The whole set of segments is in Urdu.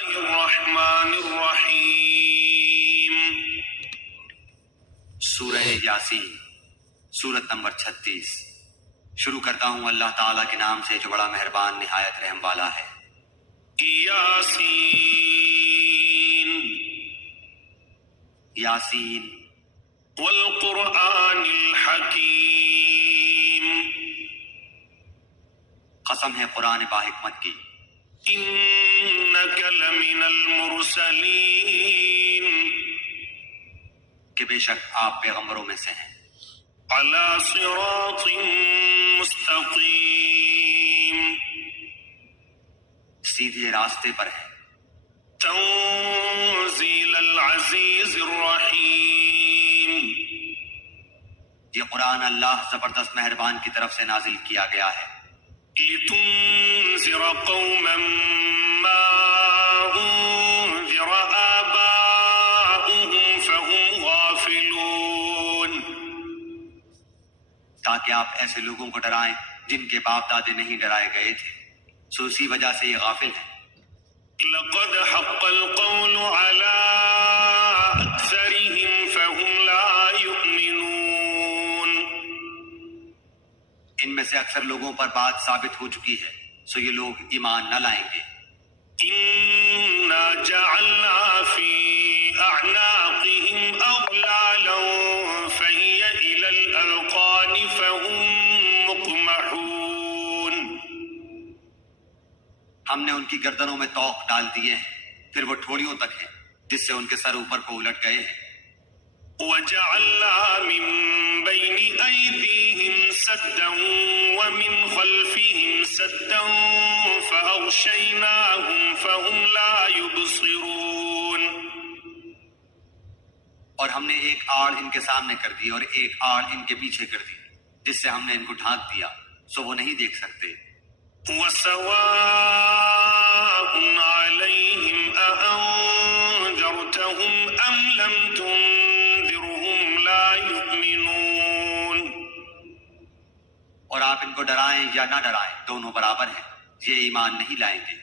الرحمن الرحیم۔ سورہ یاسین، سورت نمبر 36۔ شروع کرتا ہوں اللہ تعالیٰ کے نام سے جو بڑا مہربان نہایت رحم والا ہے۔ یاسین یاسین والقرآن الحکیم، قسم ہے قرآن باحکمت کی، انک لمن المرسلین، کہ بے شک آپ پیغمبروں میں سے ہیں، علی صراط مستقیم، سیدھے راستے پر ہے، تنزیل العزیز الرحیم، یہ قرآن اللہ زبردست مہربان کی طرف سے نازل کیا گیا ہے، لتنذر قوما ما انذر آباؤهم فهم غافلون، تاکہ آپ ایسے لوگوں کو ڈرائیں جن کے باپ دادے نہیں ڈرائے گئے تھے، سو اسی وجہ سے یہ غافل ہیں۔ لقد حق القول على أكثرهم فهم لا يؤمنون، ان میں سے اکثر لوگوں پر بات ثابت ہو چکی ہے، سو یہ لوگ ایمان نہ لائیں گے۔ إنا جعلنا في أعناقهم أغلالا فهي إلى الأذقان فهم مقمحون، ہم نے ان کی گردنوں میں طوق ڈال دیے ہیں، پھر وہ ٹھوڑیوں تک ہیں جس سے ان کے سر اوپر کو الٹ گئے ہیں۔ وجعلنا من بين أيديهم سدا ومن خلفهم سدا فأغشيناهم فهم لا يبصرون، اور ہم نے ایک آڑ ان کے سامنے کر دی اور ایک آڑ ان کے پیچھے کر دی، جس سے ہم نے ان کو ڈھانک دیا، سو وہ نہیں دیکھ سکتے۔ وسواء عليهم أأنذرتهم أم لم تنذرهم لا يؤمنون، اور آپ ان کو ڈرائیں یا نہ ڈرائیں دونوں برابر ہیں، یہ ایمان نہیں لائیں گے۔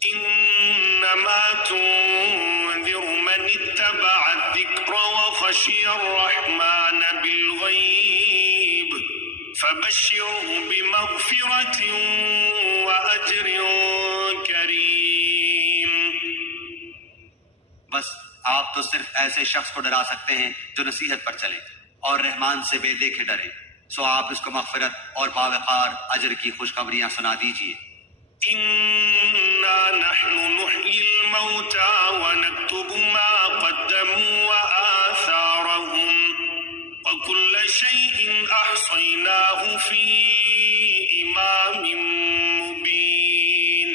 إنما تنذر من اتبع الذكر وخشي الرحمن بالغيب فبشره بمغفرة وأجر كريم، بس آپ تو صرف ایسے شخص کو ڈرا سکتے ہیں جو نصیحت پر چلے اور رحمان سے بے دیکھے ڈرے، سو آپ اس کو مغفرت اور باوقار اجر کی خوشخبریاں سنا دیجیے۔ إنا نحن نحيي الموتى ونكتب ما قدموا وآثارهم وكل شيء أحصيناه في إمام مبين،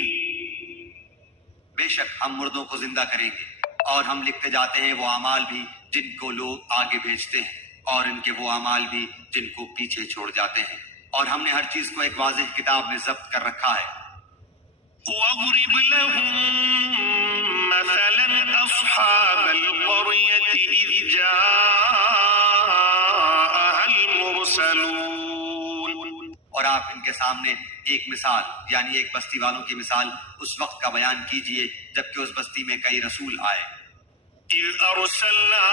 بے شک ہم مردوں کو زندہ کریں گے اور ہم لکھتے جاتے ہیں وہ اعمال بھی جن کو لوگ آگے بھیجتے ہیں اور ان کے وہ اعمال بھی جن کو پیچھے چھوڑ جاتے ہیں، اور ہم نے ہر چیز کو ایک واضح کتاب میں ضبط کر رکھا ہے۔ واضرب لهم مثلا أصحاب القرية إذ جاءها المرسلون، اور آپ ان کے سامنے ایک مثال یعنی ایک بستی والوں کی مثال اس وقت کا بیان کیجئے جبکہ اس بستی میں کئی رسول آئے۔ إذ أرسلنا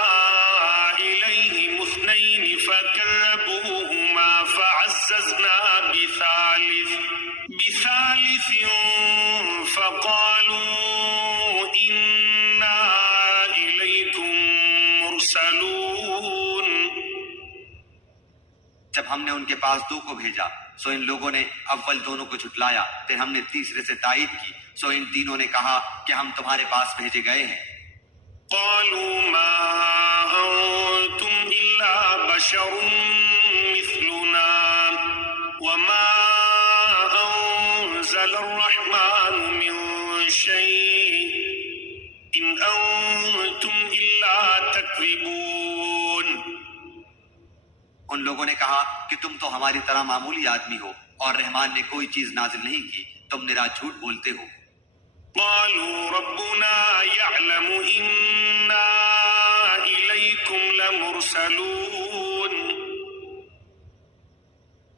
إليهم اثنين فكذبوهما فعززنا بثالث فقالوا إنا إليكم مرسلون، جب ہم نے ان کے پاس دو کو بھیجا سو ان لوگوں نے اول دونوں کو جھٹلایا، پھر ہم نے تیسرے سے تائید کی، سو ان تینوں نے کہا کہ ہم تمہارے پاس بھیجے گئے ہیں۔ قالوا ما أنتم إلا بشر مثلنا وما أنزل الرحمن من شيء إن أنتم إلا تكذبون، ان لوگوں نے کہا کہ تم تو ہماری طرح معمولی آدمی ہو اور رحمان نے کوئی چیز نازل نہیں کی، تم نرا جھوٹ بولتے ہو۔ قالوا ربنا يعلم إنا إليكم لمرسلون،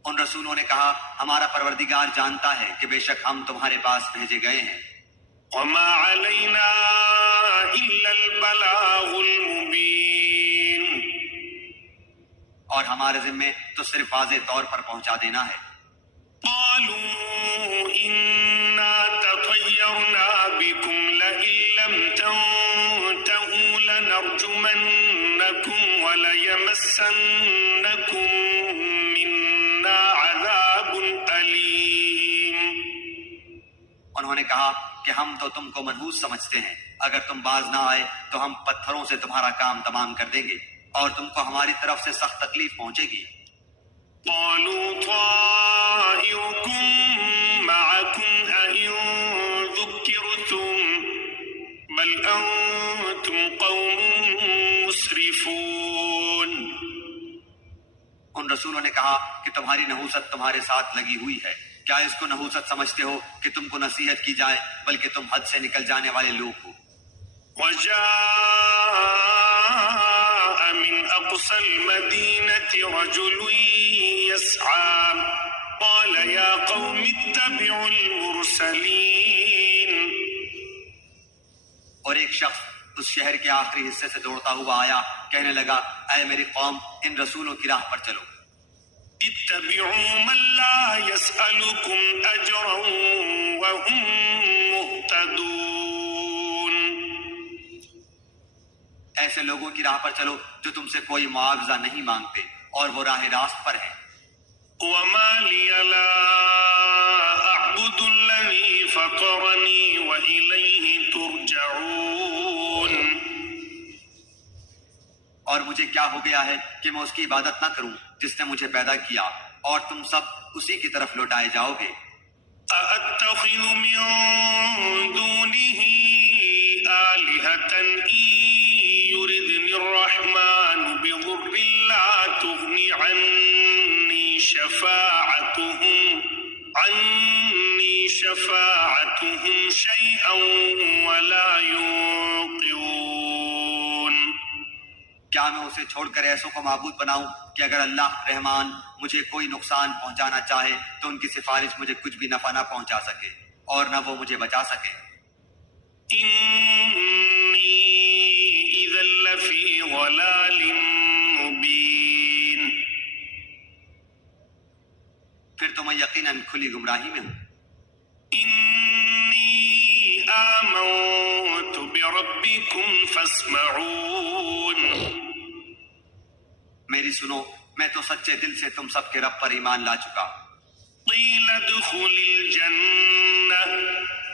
ان رسولوں نے کہا ہمارا پروردگار جانتا ہے کہ بے شک ہم تمہارے پاس بھیجے گئے ہیں۔ وما علينا إلا البلاغ المبين. اور ہمارے ذمے تو صرف واضح طور پر پہنچا دینا ہے. قالوا إنا تطيرنا بكم لئن لم تنتهوا لنرجمنكم وليمسنكم منا عذاب أليم. انہوں نے کہا کہ ہم تو تم کو منحوس سمجھتے ہیں، اگر تم باز نہ آئے تو ہم پتھروں سے تمہارا کام تمام کر دیں گے اور تم کو ہماری طرف سے سخت تکلیف پہنچے گی. قالوا طائركم معكم أئن ذكرتم بل أنتم قوم مسرفون. ان رسولوں نے کہا کہ تمہاری نحوست تمہارے ساتھ لگی ہوئی ہے، کیا اس کو نحوست سمجھتے ہو کہ تم کو نصیحت کی جائے، بلکہ تم حد سے نکل جانے والے لوگ ہو. وجاء من أقصى المدينة رجل يسعى قال يا قوم اتبعوا المرسلين. اور ایک شخص اس شہر کے آخری حصے سے دوڑتا ہوا آیا، کہنے لگا اے میری قوم، ان رسولوں کی راہ پر چلو. اتبعوا من لا يسألكم أجرا وهم مهتدون. ایسے لوگوں کی راہ پر چلو جو تم سے کوئی معاوضہ نہیں مانگتے اور وہ راہ راست پر ہیں. وما لي لا أعبد الذي فطرني وإليه ترجعون. اور مجھے کیا ہو گیا ہے کہ میں اس کی عبادت نہ کروں جس نے مجھے پیدا کیا، اور تم سب اسی کی طرف لوٹائے جاؤ گے. أأتخذ من دونه آلهة إن يردني الرحمن بضر لا تغني عني شفاعتهم شيئا ولا ينقذون. کیا میں اسے چھوڑ کر ایسوں کو معبود بناؤں کہ اگر اللہ رحمان مجھے کوئی نقصان پہنچانا چاہے تو ان کی سفارش مجھے کچھ بھی نفع نہ پہنچا سکے اور نہ وہ مجھے بچا سکے. إني إذا لفي ضلال مبين. پھر تو میں یقیناً کھلی گمراہی میں ہوں. إني آمنت بربكم فاسمعون. میری سنو، میں تو سچے دل سے تم سب کے رب پر ایمان لا چکا. قيل ادخل الجنة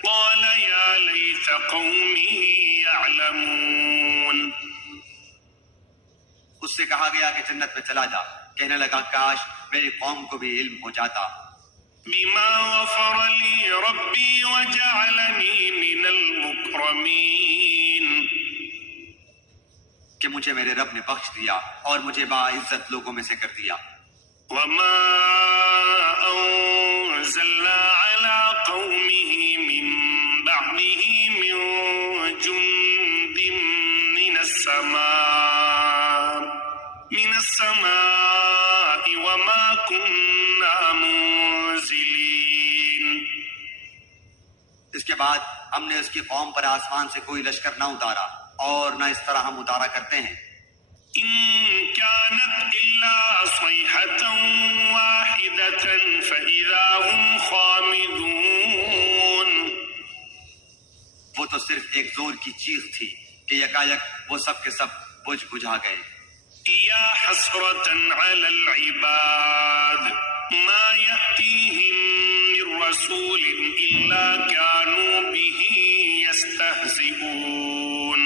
قال يا ليت قومي يعلمون. اس سے کہا گیا کہ جنت میں چلا جا، کہنے لگا کاش میری قوم کو بھی علم ہو جاتا. بما غفر لي ربي وجعلني من المكرمين. کہ مجھے میرے رب نے بخش دیا اور مجھے باعزت لوگوں میں سے کر دیا. وما أنزلنا على قومه من بعده من جند من السماء وما كنا منزلين. اس کے بعد ہم نے اس کی قوم پر آسمان سے کوئی لشکر نہ اتارا اور نہ اس طرح ہم اتارا کرتے ہیں. إن كانت إلا صيحة واحدة فإذا هم خامدون. وہ تو صرف ایک زور کی چیخ تھی کہ یکایک وہ سب کے سب بجھ بجھا گئے. يا حسرة على العباد ما يأتيهم من رسول إلا كانوا به يستهزئون.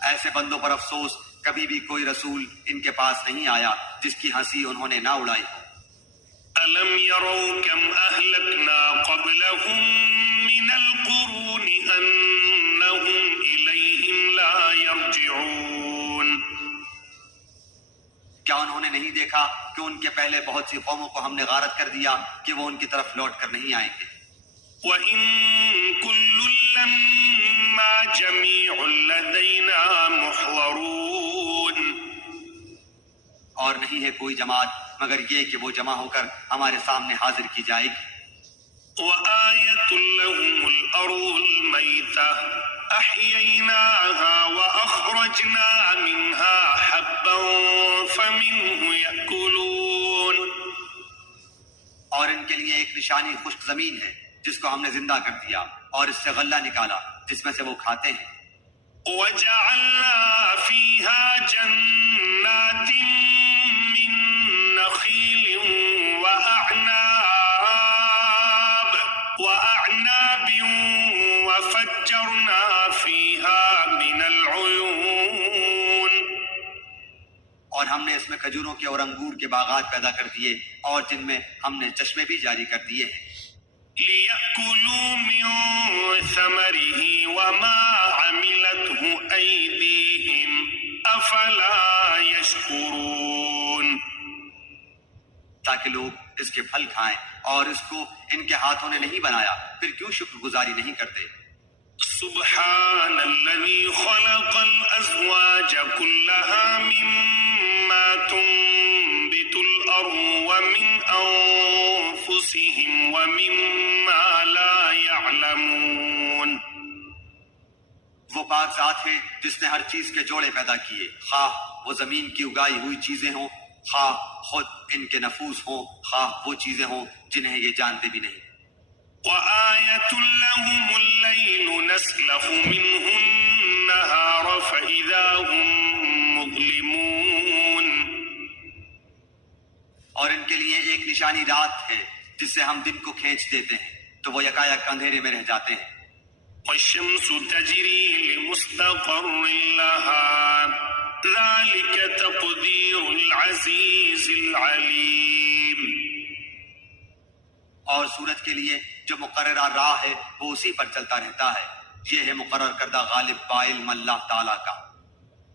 ایسے بندوں پر افسوس، کبھی بھی کوئی رسول ان کے پاس نہیں آیا جس کی ہنسی انہوں نے نہ اڑائی. ألم يروا كم أهلكنا قبلهم من القرون أنهم إليهم لا يرجعون. کیا انہوں نے نہیں دیکھا کہ ان کے پہلے بہت سی قوموں کو ہم نے غارت کر دیا کہ وہ ان کی طرف لوٹ کر نہیں آئیں گے. وَإِن كُلٌّ لَّمَّا جَمِيعٌ لَّدَيْنَا مُحْضَرُونَ. اور نہیں ہے کوئی جماعت مگر یہ کہ وہ جمع ہو کر ہمارے سامنے حاضر کی جائے گی. وآية لهم الأرض الميتة أحييناها وأخرجنا منها حبا فمنه يأكلون. اور ان کے لیے ایک نشانی خشک زمین ہے جس کو ہم نے زندہ کر دیا اور اس سے غلہ نکالا جس میں سے وہ کھاتے ہیں. وجعلنا فيها جنات من نخيل وأعناب وفجرنا فيها من العيون. اور ہم نے اس میں کھجوروں کے اور انگور کے باغات پیدا کر دیے اور جن میں ہم نے چشمے بھی جاری کر دیے ہیں. لِيَأْكُلُوا مِن ثَمَرِهِ وَمَا عَمِلَتْهُ أَيْدِيهِمْ أَفَلَا يَشْكُرُونَ. تاکہ لوگ اس کے پھل کھائیں اور اس کو ان کے ہاتھوں نے نہیں بنایا پھر کیوں شکر گزاری نہیں کرتے. سبحان الذي خلق الأزواج كلها مما تنبت الأرض ومن أنفسهم ومما لا يعلمون. وہ پاک ذات ہے جس نے ہر چیز کے جوڑے پیدا کیے، خواہ وہ زمین کی اگائی ہوئی چیزیں ہوں، خواہ خود ان کے نفوس ہوں، خواہ وہ چیزیں ہوں جنہیں یہ جانتے بھی نہیں. وآية لهم الليل نسلخ منه النهار فإذا هم مظلمون. اور ان کے لیے ایک نشانی رات ہے جس سے ہم دن کو کھینچ دیتے ہیں تو وہ یکایک اندھیرے میں رہ جاتے ہیں. والشمس تجري لمستقر لها ذلك تقدير العزيز العليم. اور سورج کے لیے جو مقررہ راہ ہے وہ اسی پر چلتا رہتا ہے، یہ ہے مقرر کردہ غالب بعلم اللہ تعالیٰ کا.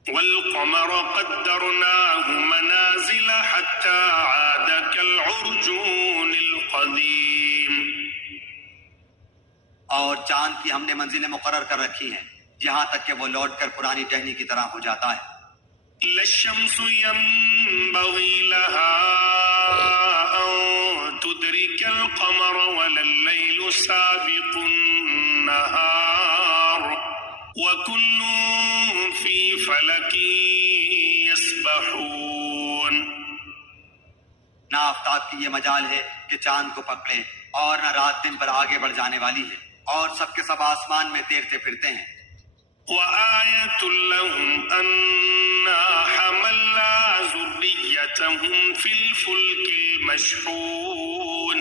والقمر قدرناه منازل حتى عاد كالعرجون القديم. اور چاند کی ہم نے منزلیں مقرر کر رکھی ہیں یہاں تک کہ وہ لوٹ کر پرانی ٹہنی کی طرح ہو جاتا ہے. لا الشمس ينبغي لها أن تدرك القمر ولا الليل سابق النهار وكل في فلك يسبحون. نہ آفتاب کی یہ مجال ہے کہ چاند کو پکڑے اور نہ رات دن پر آگے بڑھ جانے والی ہے، اور سب کے سب آسمان میں تیرتے پھرتے ہیں. وآية لهم أنا حملنا ذريتهم في الفلك المشحون.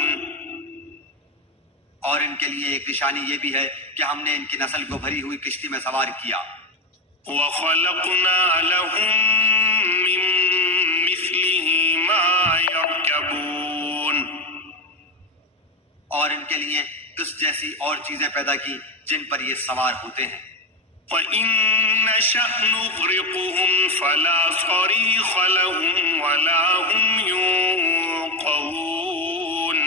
اور ان کے لیے ایک نشانی یہ بھی ہے کہ ہم نے ان کی نسل کو بھری ہوئی کشتی میں سوار کیا. وخلقنا لهم من مثله ما يركبون. اور ان کے لیے اس جیسی اور چیزیں پیدا کی جن پر یہ سوار ہوتے ہیں. وَإِن نَّشَأْ نُغْرِقْهُمْ فَلَا صَرِيخَ لَهُمْ وَلَا هُمْ يُنقَذُونَ.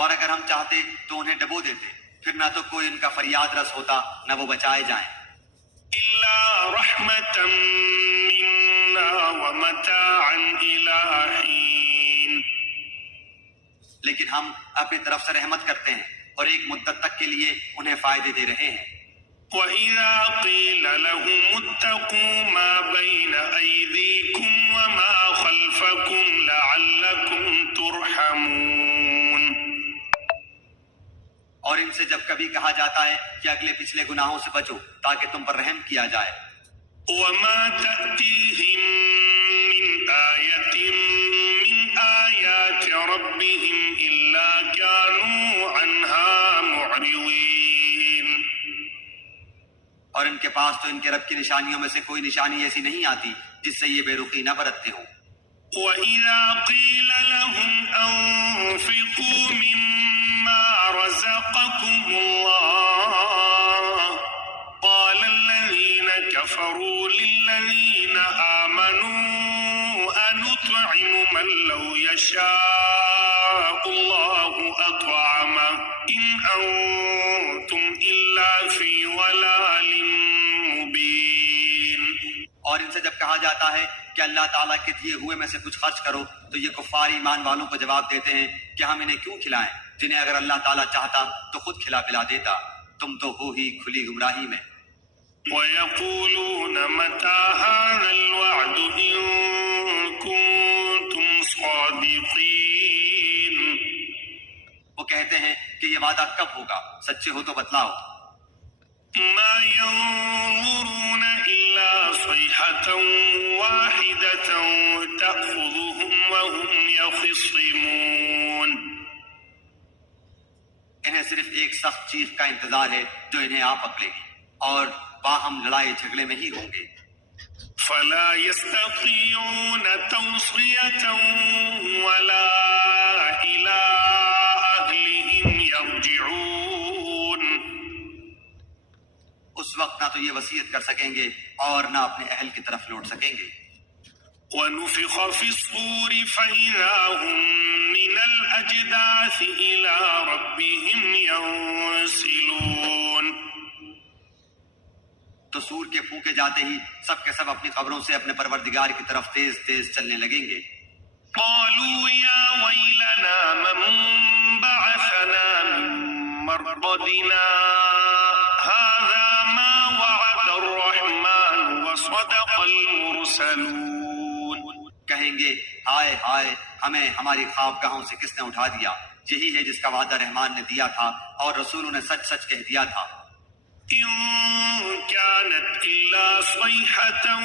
اور اگر ہم چاہتے تو انہیں ڈبو دیتے، پھر نہ تو کوئی ان کا فریاد رس ہوتا نہ وہ بچائے جائیں. إِلَّا رَحْمَةً مِّنَّا وَمَتَاعًا إِلَىٰ حِينٍ. لیکن ہم اپنی طرف سے رحمت کرتے ہیں اور ایک مدت تک کے لیے انہیں فائدے دے رہے ہیں. وَإِذَا قِيلَ لَهُمُ اتَّقُوا مَا بَيْنَ أَيْدِيكُمْ وَمَا خَلْفَكُمْ لَعَلَّكُمْ تُرْحَمُونَ. اور ان سے جب کبھی کہا جاتا ہے کہ اگلے پچھلے گناہوں سے بچو تاکہ تم پر رحم کیا جائے. وَمَا تَأْتِيهِم مِّنْ آيَةٍ مِّنْ آيَاتِ رَبِّهِمْ إِلَّا كَانُوا عَنْهَا مُعْرِضِينَ. اور ان کے پاس تو ان کے رب کی نشانیوں میں سے کوئی نشانی ایسی نہیں آتی جس سے یہ بے رخی نہ برتتے ہوں. وَإِذَا قِيلَ لَهُمْ أَنفِقُوا مِمَّا رَزَقَكُمُ اللَّهُ قَالَ الَّذِينَ كَفَرُوا لِلَّذِينَ آمَنُوا أَنُطْعِمُ مَن لَّوْ يَشَاءُ اللَّهُ أَطْعَمَهُ إِنْ أَنتُمْ إِلَّا فِي ضَلَالٍ مُّبِينٍ. اور ان سے جب کہا جاتا ہے کہ اللہ تعالیٰ کے دیے ہوئے میں سے کچھ خرچ کرو تو یہ کفار ایمان والوں کو جواب دیتے ہیں کہ ہم انہیں کیوں کھلائیں جنہیں اگر اللہ تعالیٰ چاہتا تو خود کھلا پلا دیتا، تم تو ہو ہی کھلی گمراہی میں۔ وَيَقُولُونَ مَتَى هَذَا الْوَعْدُ إِن كُنتُمْ صَادِقِينَ۔ وہ کہتے ہیں کہ یہ وعدہ کب ہوگا، سچے ہو تو بتلاؤ۔ مَا يَنظُرُونَ إِلَّا صَيْحَةً وَاحِدَةً تَأْخُذُهُمْ وَهُمْ يَخِصِّمُونَ۔ انہیں صرف ایک سخت چیخ کا انتظار ہے جو انہیں آ پکڑے گی، اور باہم لڑائی جھگڑے میں ہی ہوں گے۔ فَلَا يَسْتَطِيعُونَ تَوْصِيَةً وَلَا إِلَىٰ أَهْلِهِمْ يَرْجِعُونَ۔ اس وقت نہ تو یہ وصیت کر سکیں گے اور نہ اپنے اہل کی طرف لوٹ سکیں گے۔ وَنُفِخَ فِي الصُّورِ فَإِذَا هُم مِّنَ الْأَجْدَاثِ إِلَىٰ رَبِّهِمْ يَنسِلُونَ۔ تو سور کے پھونکے جاتے ہی سب کے سب اپنی قبروں سے اپنے پروردگار کی طرف تیز تیز چلنے لگیں گے۔ قالوا يا ويلنا من بعثنا من مرقدنا هذا ما وعد الرحمن وصدق المرسلون۔ کہیں گے ہائے ہائے، ہمیں ہماری خوابگاہوں سے کس نے اٹھا دیا، یہی ہے جس کا وعدہ رحمان نے دیا تھا اور رسولوں نے سچ سچ کہہ دیا تھا۔ إن كانت إلا صيحة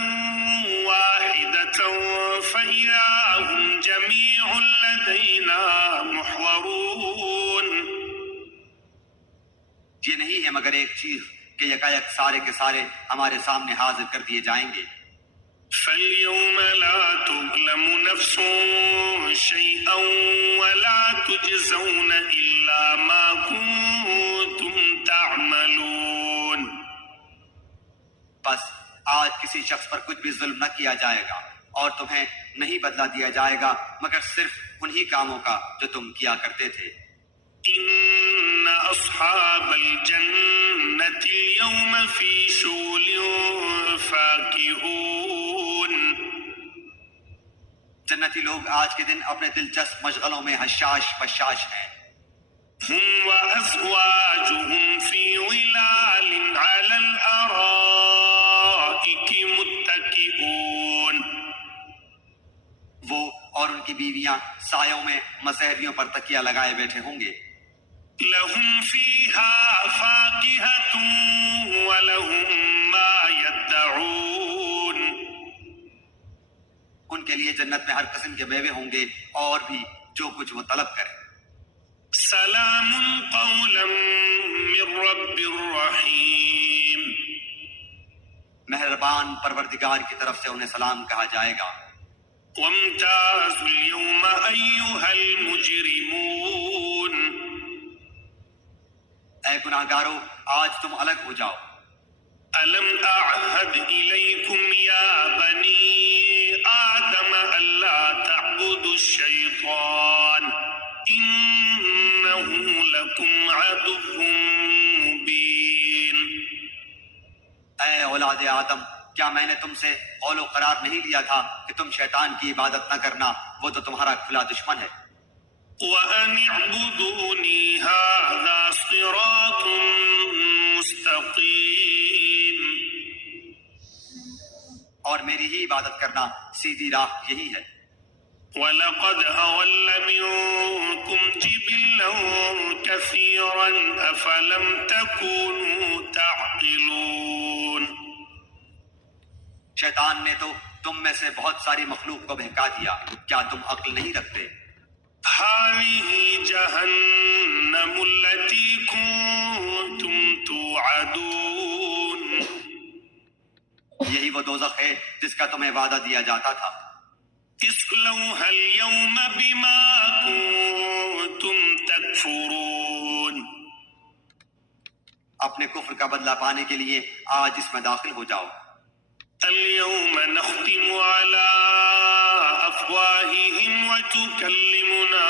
واحدة فإذا هم جميع لدينا محضرون۔ یہ نہیں ہے مگر ایک چیخ کہ یکایک سارے کے سارے ہمارے سامنے حاضر کر دیے جائیں گے۔ فَالْيَوْمَ لَا تُظْلَمُ نَفْسٌ شَيْئًا وَلَا تُجْزَوْنَ إِلَّا مَا كُنتُمْ تَعْمَلُونَ۔ بس آج کسی شخص پر کچھ بھی ظلم نہ کیا جائے گا اور تمہیں نہیں بدلہ دیا جائے گا مگر صرف انہی کاموں کا جو تم کیا کرتے تھے۔ إِنَّ أَصْحَابَ الْجَنَّةِ الْيَوْمَ فِي شُغُلٍ فَاكِهُونَ۔ جنتی لوگ آج کے دن اپنے دلچسپ مشغلوں میں حشاش بشاش ہیں۔ هُمْ وَأَزْوَاجُهُمْ فِي ظِلَالٍ عَلَى الْأَرَائِكِ مُتَّكِئُونَ۔ وہ اور ان کی بیویاں سایوں میں مسہریوں پر تکیہ لگائے بیٹھے ہوں گے۔ لَهُمْ فِيهَا فَاكِهَةٌ وَلَهُمْ مَا يَدَّعُونَ۔ ان کے لیے جنت میں ہر قسم کے میوے ہوں گے اور بھی جو کچھ وہ طلب کریں۔ سلام قولا من رب رحیم۔ مہربان پروردگار کی طرف سے انہیں سلام کہا جائے گا۔ وامتازوا اليوم أيها المجرمون۔ اے گناہگارو آج تم الگ ہو جاؤ۔ ألم أعهد إليكم يا بني آدم ألا تعبدوا الشيطان إنه لكم عدو مبين۔ اے اولاد آدم، کیا میں نے تم سے قول و قرار نہیں لیا تھا کہ تم شیطان کی عبادت نہ کرنا، وہ تو تمہارا کھلا دشمن ہے۔ وَأَنِ اعْبُدُونِي هَذَا صِرَاطٌ مُسْتَقِيمٌ۔ اور میری ہی عبادت کرنا سیدھی راہ یہی ہے۔ وَلَقَدْ أَضَلَّ مِنكُمْ جِبِلًّا كَثِيرًا أَفَلَمْ تَكُونُوا تَعْقِلُونَ۔ شیطان نے تو تم میں سے بہت ساری مخلوق کو بہکا دیا، کیا تم عقل نہیں رکھتے؟ هَذِهِ جَهَنَّمُ الَّتِي كُنتُمْ تُوعَدُونَ۔ یہی وہ دوزخ ہے جس کا تمہیں وعدہ دیا جاتا تھا۔ اصْلَوْهَا الْيَوْمَ بِمَا كُنتُمْ تَكْفُرُونَ۔ اپنے کفر کا بدلہ پانے کے لیے آج اس میں داخل ہو جاؤ۔ الْيَوْمَ نَخْتِمُ عَلَىٰ أَفْوَاهِهِمْ وَتُكَلِّمُنَا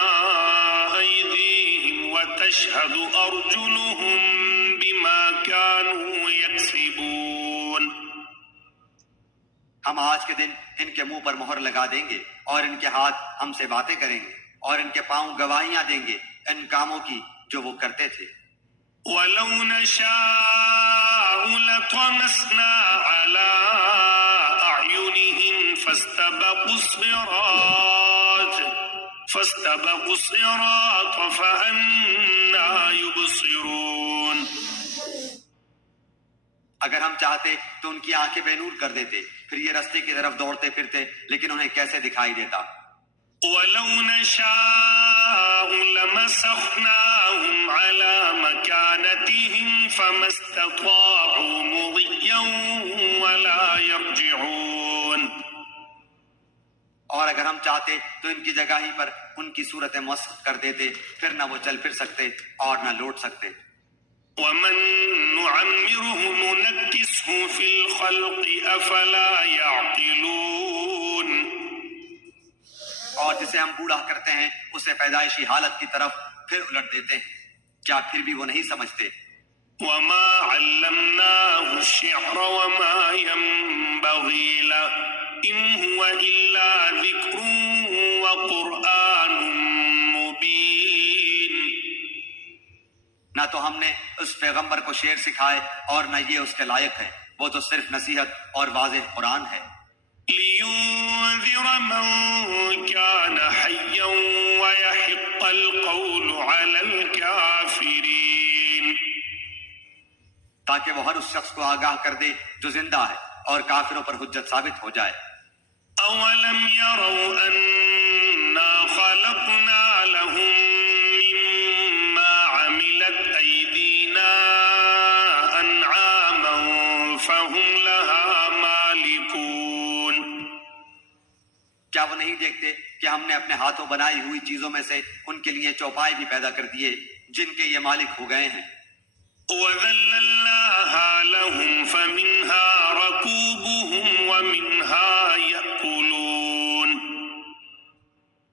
أَيْدِيهِمْ وَتَشْهَدُ أَرْجُلُهُم بِمَا كَانُوا يَكْسِبُونَ۔ ہم آج کے دن ان کے منہ پر مہر لگا دیں گے اور ان کے ہاتھ ہم سے باتیں کریں گے اور ان کے پاؤں گواہیاں دیں گے ان کاموں کی جو وہ کرتے تھے۔ وَلَوْ نَشَاءُ لَطَمَسْنَا عَلَىٰ أَعْيُنِهِمْ فَاسْتَبَقُوا الصِّرَاطَ فَأَنَّىٰ يُبْصِرُونَ۔ اگر ہم چاہتے تو ان کی آنکھیں بے نور کر دیتے، پھر یہ رستے کی طرف دوڑتے پھرتے، لیکن انہیں کیسے دکھائی دیتا۔ وَلَوْ نَشَاءُ لَمَسَخْنَاهُمْ عَلَىٰ مَكَانَتِهِمْ فَمَا اسْتَطَاعُوا مُضِيًّا وَلَا يَرْجِعُونَ۔ اور اگر ہم چاہتے تو ان کی جگہ ہی پر ان کی صورتیں مسخ کر دیتے، پھر نہ وہ چل پھر سکتے اور نہ لوٹ سکتے۔ وَمَن نُّعَمِّرْهُ نُنَكِّسْهُ فِي الْخَلْقِ أَفَلَا يَعْقِلُونَ۔ اور جسے ہم بوڑھا کرتے ہیں اسے پیدائشی حالت کی طرف پھر الٹ دیتے ہیں، کیا پھر بھی وہ نہیں سمجھتے؟ وَمَا عَلَّمْنَاهُ الشِّعْرَ وَمَا يَنبَغِي لَهُ إِنْ هُوَ إِلَّا ذِكْرٌ وَقُرْآنٌ مُّبِينٌ۔ نہ تو ہم نے اس پیغمبر کو شعر سکھائے اور نہ یہ اس کے لائق ہے، وہ تو صرف نصیحت اور واضح قرآن ہے۔ لِيُنذِرَ مَن كَانَ حَيًّا وَيَحِقَّ الْقَوْلُ عَلَى الْكَافِرِينَ۔ تاکہ وہ ہر اس شخص کو آگاہ کر دے جو زندہ ہے اور کافروں پر حجت ثابت ہو جائے۔ أَوَلَمْ يَرَوْا أَنَّا خَلَقْنَا لَهُم مِّمَّا عَمِلَتْ أَيْدِينَا أَنْعَامًا فَهُمْ لَهَا مَالِكُونَ۔ کیا وہ نہیں دیکھتے کہ ہم نے اپنے ہاتھوں بنائی ہوئی چیزوں میں سے ان کے لیے چوپائے بھی پیدا کر دیے جن کے یہ مالک ہو گئے ہیں۔ وَذَلَّلْنَاهَا لَهُمْ فَمِنْهَا رَكُوبُهُمْ وَمِنْهَا يَأْكُلُونَ۔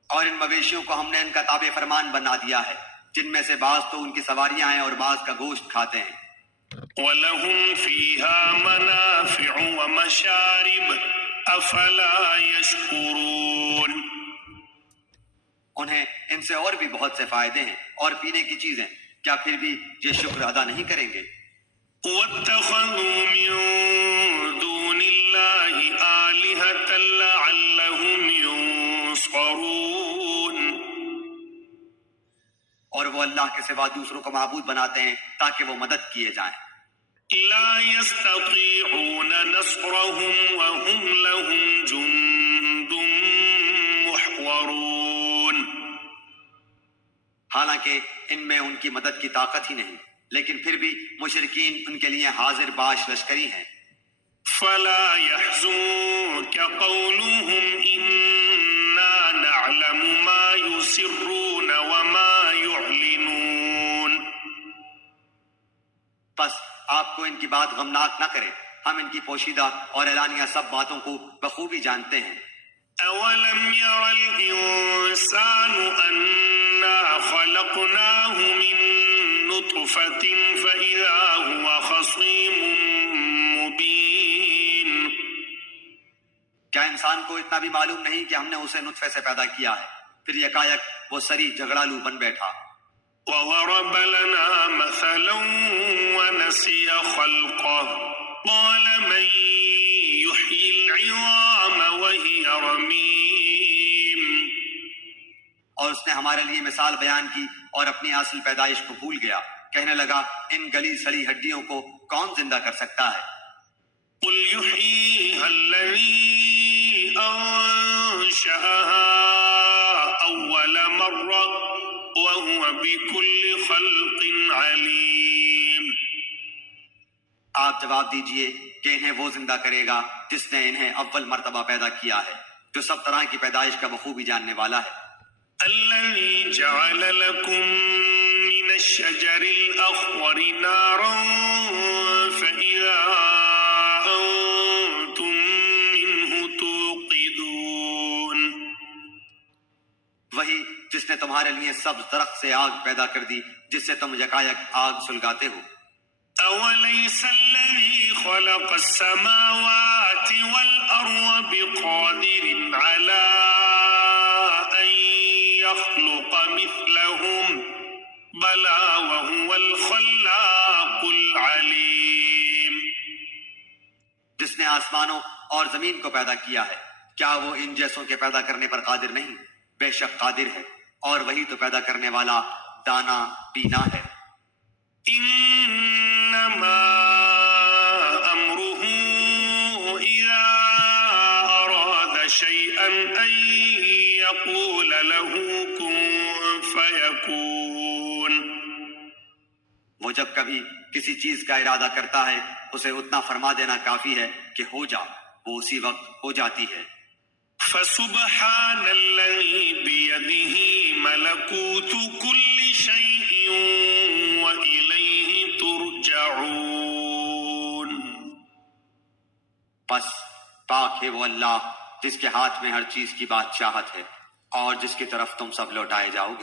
اور ان مویشیوں کو ہم نے ان کا تابع فرمان بنا دیا ہے، جن میں سے بعض تو ان کی سواریاں ہیں اور بعض کا گوشت کھاتے ہیں۔ وَلَهُمْ فِيهَا مَنَافِعُ وَمَشَارِبُ أَفَلَا يَشْكُرُونَ۔ انہیں ان سے اور بھی بہت سے فائدے ہیں اور پینے کی چیزیں، کیا پھر بھی یہ شکر ادا نہیں کریں گے؟ وَاتَّخَذُوا مِن دُونِ اللَّهِ آلِهَةً لَّعَلَّهُمْ يُنصَرُونَ۔ اور وہ اللہ کے سوا دوسروں کو معبود بناتے ہیں تاکہ وہ مدد کیے جائیں۔ لَا يَسْتَطِيعُونَ نَصْرَهُمْ وَهُمْ لَهُمْ جُندٌ مُّحْضَرُونَ۔ حالانکہ ان میں ان کی مدد کی طاقت ہی نہیں، لیکن پھر بھی مشرکین ان کے لیے حاضر باش لشکری ہیں۔ فَلَا يَحْزُنكَ قَوْلُهُمْ إِنَّا نَعْلَمُ مَا يُسِرُّونَ وَمَا يُعْلِنُونَ۔ پس آپ کو ان کی بات غمناک نہ کرے، ہم ان کی پوشیدہ اور اعلانیہ سب باتوں کو بخوبی جانتے ہیں۔ أَوَلَمْ يَرَ الْإِنسَانُ أَنَّا خَلَقْنَاهُ مِن نُّطْفَةٍ فَإِذَا هُوَ خَصِيمٌ مُّبِينٌ۔ کیا انسان کو اتنا بھی معلوم نہیں کہ ہم نے اسے نطفے سے پیدا کیا ہے، پھر یکایک وہ سری جھگڑالو بن بیٹھا۔ وَضَرَبَ لَنَا مَثَلًا وَنَسِيَ خَلْقَهُ قَالَ مَن يُحْيِي الْعِظَامَ وَهِيَ رَمِيمٌ۔ اور اس نے ہمارے لیے مثال بیان کی اور اپنی اصل پیدائش کو بھول گیا، کہنے لگا ان گلی سڑی ہڈیوں کو کون زندہ کر سکتا ہے؟ قُلْ يُحْيِيهَا الَّذِي أَنشَأَهَا أَوَّلَ مَرَّةٍ وَهُوَ بِكُلِّ خَلْقٍ عَلِيمٌ۔ آپ جواب دیجئے کہ انہیں وہ زندہ کرے گا جس نے انہیں اول مرتبہ پیدا کیا ہے، جو سب طرح کی پیدائش کا بخوبی جاننے والا ہے۔ الَّذِي جَعَلَ لَكُم مِّنَ الشَّجَرِ الْأَخْضَرِ نَارًا فَإِذَا أَنتُم مِّنْهُ تُوقِدُونَ۔ وہی جس نے تمہارے لیے سبز درخت سے آگ پیدا کر دی جس سے تم یکایک آگ سلگاتے ہو۔ أَوَلَيْسَ الَّذِي خَلَقَ السَّمَاوَاتِ وَالْأَرْضَ الأرض بقادر على أن يخلق مثلهم بلى وهو الخلاق العليم. جس نے آسمانوں اور زمین کو پیدا کیا ہے کیا وہ ان جیسوں کے پیدا کرنے پر قادر نہیں؟ بے شک قادر ہے، اور وہی تو پیدا کرنے والا دانا بینا ہے. إنما أمره إذا أراد شيئا أن يقول له كن فيكون. وہ جب کبھی کسی چیز کا ارادہ کرتا ہے اسے اتنا فرما دینا کافی ہے کہ ہو جا، وہ اسی وقت ہو جاتی ہے. فسبحان الذي بيده ملكوت كل شيء وإليه ترجعون. بس پاک ہے وہ اللہ جس کے ہاتھ میں ہر چیز کی بادشاہت ہے اور جس کی طرف تم سب لوٹائے جاؤ گے.